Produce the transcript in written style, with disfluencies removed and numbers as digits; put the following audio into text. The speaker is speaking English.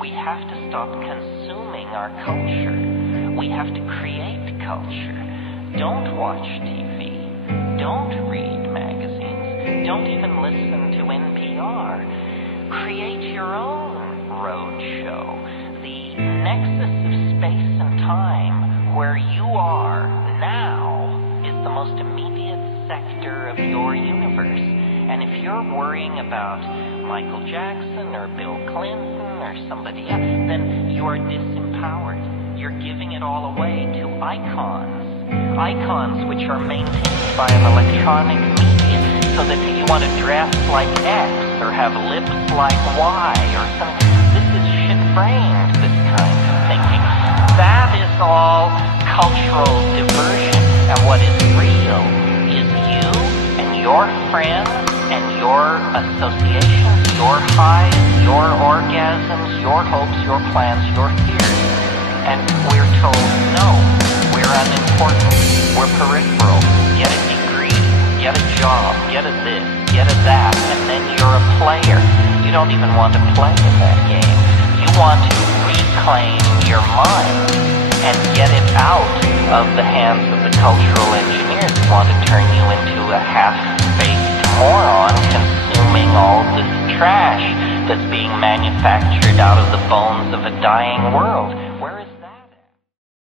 We have to stop consuming our culture. We have to create culture. Don't watch TV. Don't read magazines. Don't even listen to NPR. Create your own road show. The nexus of space and time, where you are now, is the most immediate sector of your universe. And if you're worrying about Michael Jackson or Bill Clinton or somebody else, then you're disempowered. You're giving it all away to icons. Icons which are maintained by an electronic media, so that you want to dress like X or have lips like Y or something. This is shit-brained, this kind of thinking. That is all cultural diversion. And what is real is you and your friends and your associations, your highs, your orgasms, your hopes, your plans, your fears. And we're told, no, we're unimportant, we're peripheral, get a degree, get a job, get a this, get a that, and then you're a player. You don't even want to play in that game. You want to reclaim your mind and get it out of the hands of the cultural engineers who want to turn you into a half-baked moron consuming all this trash that's being manufactured out of the bones of a dying world.